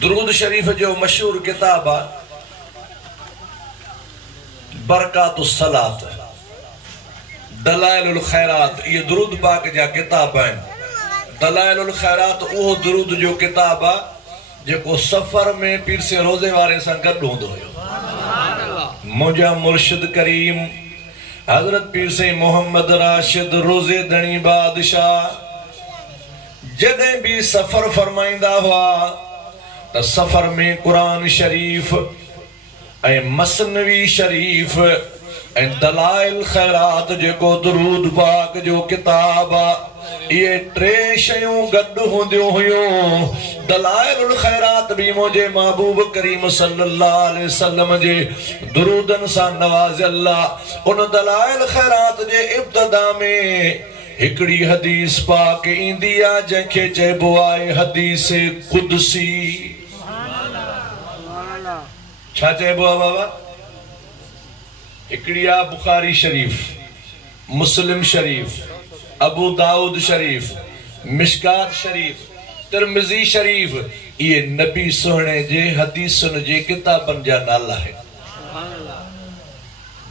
दुरूद शरीफ जो मशहूर किताब आ बरकातुस सलात दलाइलुल खैरात, ये दुरूद पाक जा किताब आहिनि। दलाइलुल खैरात उहो दुरूद जो किताब आ जेको सफर में पीर से रोज़े वारे सां गॾु हूंदो हुयो। मुंहिंजा मुर्शिद करीम हज़रत पीर से मोहम्मद राशिद रोज़े दणी बादशाह जॾहिं भी सफर फरमाईंदा हुआ त सफर में कुरान शरीफ ऐं मसनवी शरीफ ऐं दलाइल खैरात जेको दुरूद पाक जो किताब आ, ये टे शयूं गॾु हूंदियूं हुयूं। दलाइल खैरात भी मुझे महबूब करीम सल्लल्लाहु अलैहि वसल्लम जे दुरूदन सां नवाज़ियल आ। उन दलाइल खैरात जे इब्तिदा में हिकड़ी हदीस पाक ईंदी आ जंहिंखे चइबो आहे हदीस कुदसी। छा चइबो आहे बाबा? हिकड़ी आ बुखारी शरीफ, मुस्लिम शरीफ, अबू दाऊद शरीफ, मिशकात शरीफ, तिरमिज़ी शरीफ। ये नबी सोहणे जे हदीसुन जे किताबन जा नाला है।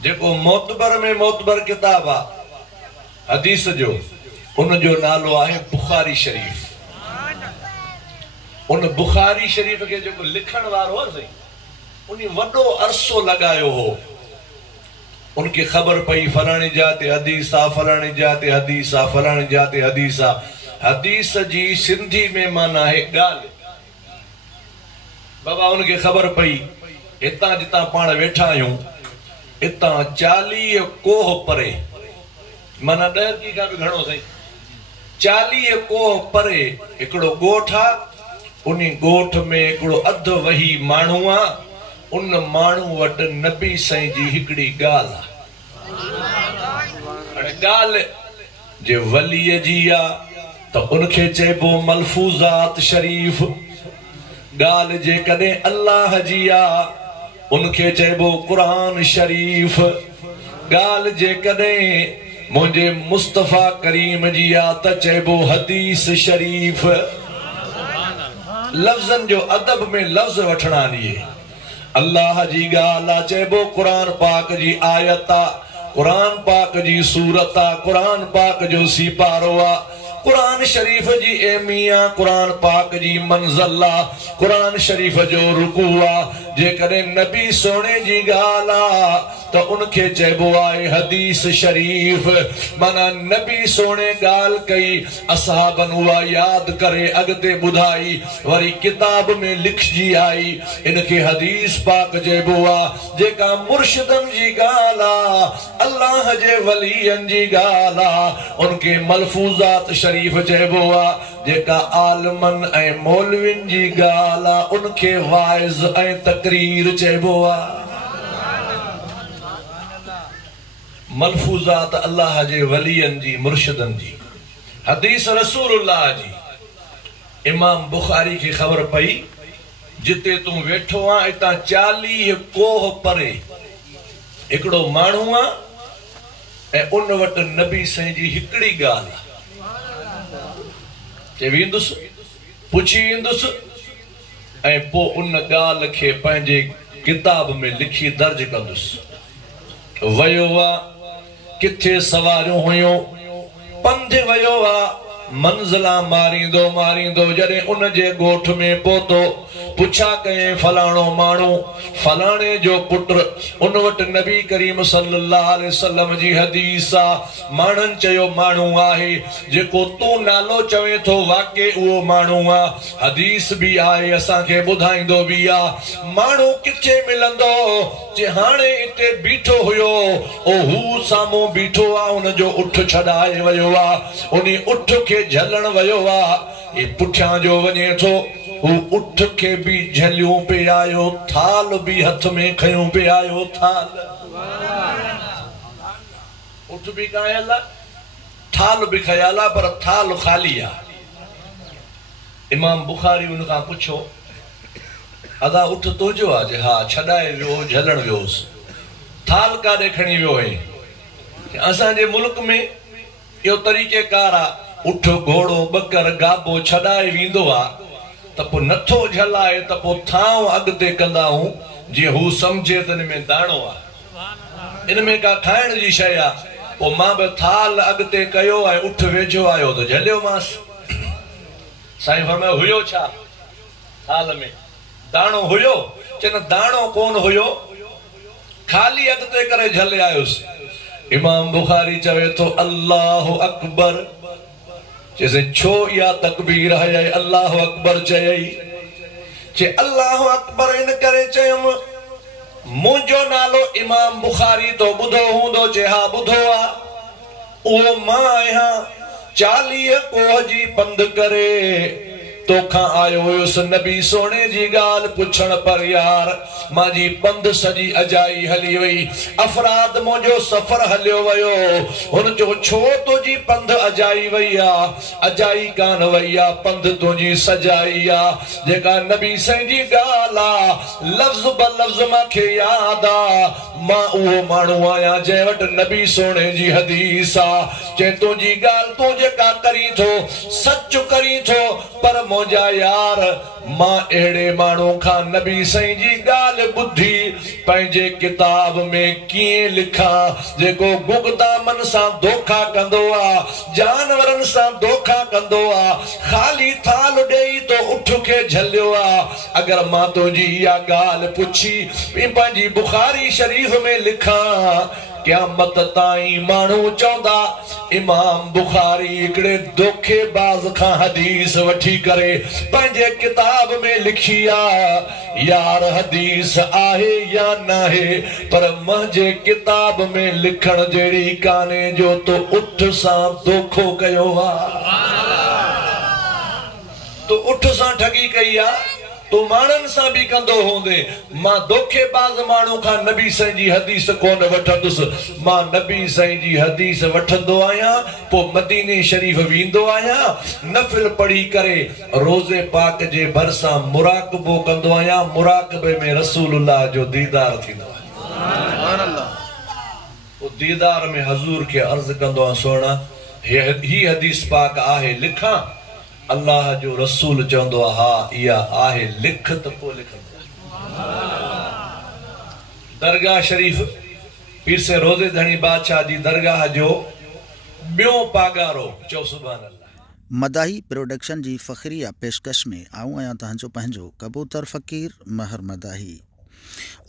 जेको मोतबर में मोतबर किताब आ हदीस जो, उन जो नालो आहे बुखारी शरीफ। उन बुखारी शरीफ के जेको लिखण वारो हो सही, उन वडो अरसो लगायो हो। उनके खबर पई फलाणी जाते हदीसा, फलाणी जाते हदीसा, फलाणी जाते हदीसा। हदीस जी सिंधी में माना है गाल। बाबा उनके खबर पई इतां जितां पाण वेठा आहियूं इतां 40 कोह परे, माना 10 की का भी घणो सही, 40 कोह परे हिकिड़ो ॻोठ आ। उन ॻोठ में हिकिड़ो अध वही माण्हू आ। उन माण्हू वटि नबी साईं जी हिकड़ी ॻाल्हि आ। ॻाल्हि जे वलीअ जी आ त उनखे चइबो मलफूज़ात शरीफ। ॻाल्हि जे कॾहिं अल्लाह जी आ उनखे चइबो कुरान शरीफ। ॻाल्हि जे कॾहिं मुंहिंजे मुस्तफ़ा करीम जी आ त चइबो हदीस शरीफ। लफ्ज़न जो अदब में लफ्ज़ वठणा ॾिए। अल्लाह जी ॻाल्हि आ चइबो कुरान पाक जी आयत आ, कुरान पाक जी सूरत आ, कुरान पाक जो सीपारो आ, कुरान शरीफ जी एमिया, कुरान पाक जी मंज़िल आ, कुरान शरीफ जो रुकू आ। जेकॾहिं नबी सोने जी ॻाल्हि आ त उनखे चइबो आहे हदीस शरीफ। माना नबी सोने ॻाल्हि कई, असहाबन उहा यादि करे अॻिते ॿुधाई, वरी किताब में लिखजी आई। इनखे हदीस पाक चइबो आ। जेका मुर्शिदन जी ॻाल्हि आ, अल्लाह जे वलीअन जी ॻाल्हि आ, उनखे मलफूज़ात शरीफ चइबो आ। जेका आलमन ऐं मौलविन जी ॻाल्हि आ उनखे वाइज़ ऐं तकरीर चइबो आ। मलफूज़ात अल्लाह जे वलीअन जी, मुर्शिदन जी। हदीस रसूलुल्लाह जी। इमाम बुखारी की खबर पई जिते तू वेठो आ इतां 40 कोह परे हिकड़ो माण्हू आ ऐं उन वटि नबी साईं जी हिकड़ी ॻाल्हि आ। चई वेंदुसि, पुछी ईंदुसि ऐं पोइ उन ॻाल्हि खे पंहिंजे किताब में लिखी दर्ज कंदुसि। वयो आ किथे सवारियूं हुयूं, पंधि वयो आ, मंज़िला मारींदो मारींदो जॾहिं उन जे ॻोठ में पहुतो, पुछा कयईं फलाणो माण्हू, फलाणे जो पुट। उन वटि नबी करीम सल्लल्लाहु अलैहि वसल्लम जी हदीस आ। माण्हुनि चयो माण्हू आहे जेको तूं नालो चवे थो वाकई उहो माण्हू आ। हदीस भी आहे, असांखे ॿुधाईंदो भी आ। माण्हू किथे मिलंदो? जे हाणे हिते बीठो हुयो, ओ हू साम्हूं बीठो आ, उन जो उठ छॾाए वियो आ, उन उठ खे झलण वियो आ। ये पुठियां जो वञे थो, हू उठ के भी झलियों पे आयो, थाल भी हथ में खयों पे आयो। थाल उठ भी कायल, थाल भी खयाला, पर थाल खाली आ। इमाम बुखारी उनखां पुछो, अदा उठ तुंहिंजो आहे? जे हा, छॾाए वियो, झलण वियोसि। थाल काॾे खणी वियो आहे? असांजे मुल्क में इहो तरीक़ेकार आहे, उठ घोड़ो बकर गाबो छॾाए वेंदो आहे त पोइ नथो झलाए त पोइ थांव अॻिते कंदा आहियूं जीअं हू सम्झे त हिन में दाणो आहे, इन में का खाइण जी शइ आहे। पोइ मां बि थाल अॻिते कयो ऐं उठ वेझो आयो त झलियोमांसि। साईं फरमायो हुयो छा थाल में? दाणो हुयो? चवनि दाणो कोन हुयो, खाली अॻिते करे झले आयुसि। इमाम बुखारी चवे थो अल्लाह अकबर, चइसे छो इहा तकबीर है अल्लाह अकबर चयई? चे अल्लाह अकबर इन करे चयुमि मुंहिंजो नालो इमाम बुखारी तो ॿुधो हूंदो? चे हा ॿुधो आहे। उहो मां आहियां 40 कोह जी पंध करे तोखां आयो हुयुसि नबी सोने जी ॻाल्हि पुछण, पर यार मांजी पंध सॼी अजाई हली वई, अफराद मुंहिंजो सफ़र हलियो वियो। हुन जो छो तुंहिंजी पंध अजाई वई आहे? अजाई कान वई आहे, पंध तुंहिंजी सजाई आहे। जेका नबी साईं जी ॻाल्हि आहे लफ़्ज़ ब लफ़्ज़ मूंखे यादि आहे। मां उहो माण्हू आहियां जंहिं वटि नबी सोने जी हदीस आहे। चए तुंहिंजी ॻाल्हि तूं जेका करी थो सच करी थो, पर मुंहिंजा यार मां अहिड़े माण्हू खां नबी साईं जी ॻाल्हि ॿुधी पंहिंजे किताब में कीअं लिखां जेको गुगदा मन सां धोखा कंदो आहे, जानवरनि सां धोखा कंदो आहे, खाली थाल ॾेई तो उठ खे झलियो आहे। अगरि मां तुंहिंजी इहा ॻाल्हि पुछी पंहिंजी बुखारी शरीफ़ में लिखां, क़यामत ताईं माण्हू चवंदा इमाम बुखारी हिकिड़े धोखेबाज़ खां हदीस वठी करे पंहिंजे किताब में लिखी आहे। यार हदीस आहे या नाहे, पर मुंहिंजे किताब में लिखण जहिड़ी कान्हे जो तो उठ सां धोखो कयो आहे, तो उठ सां ठगी कई आहे, तो माण्हुनि सां बि कंदो हूंदे। मां धोखेबाज़ माण्हू खां नबी साईं जी हदीस कोन वठंदुसि। मां नबी साईं जी हदीस वठंदो आहियां, पोइ मदीने शरीफ़ वेंदो आहियां, नफ़िल पढ़ी करे रोज़े पाक जे भरिसां मुराक़बो कंदो आहियां। मुराक़बे में रसूलुल्लाह जो दीदार थींदो आहे। वो दीदार में हज़ूर खे अर्ज़ कंदो आहियां सोना ही हदीस पाक आहे लिखां? अल्लाह जो रसूल चवंदो आहे हा इहा आहे, लिख त पोइ लिखंदो। दरगाह शरीफ़ पीर से रोज़े धणी बादशाह जी दरगाह जो ॿियों पागारो चओ सुभान अल्लाह। मदाही प्रोडक्शन जी फ़ख़्रिया पेशकश में आऊं आहियां तव्हांजो पंहिंजो कबूतर फ़क़ीर महर मदाही।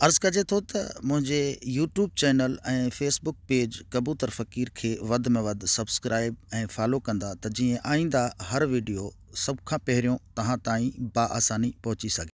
अर्ज़ कजे थो त मुंहिंजे यूट्यूब चैनल ऐं फेसबुक पेज कबूतर फ़क़ीर खे वधि में वधि सब्सक्राइब ऐं फॉलो कंदा त जीअं आईंदा हर वीडियो सभ खां पहिरियों तव्हां ताईं बाआसानी पहुची सघे।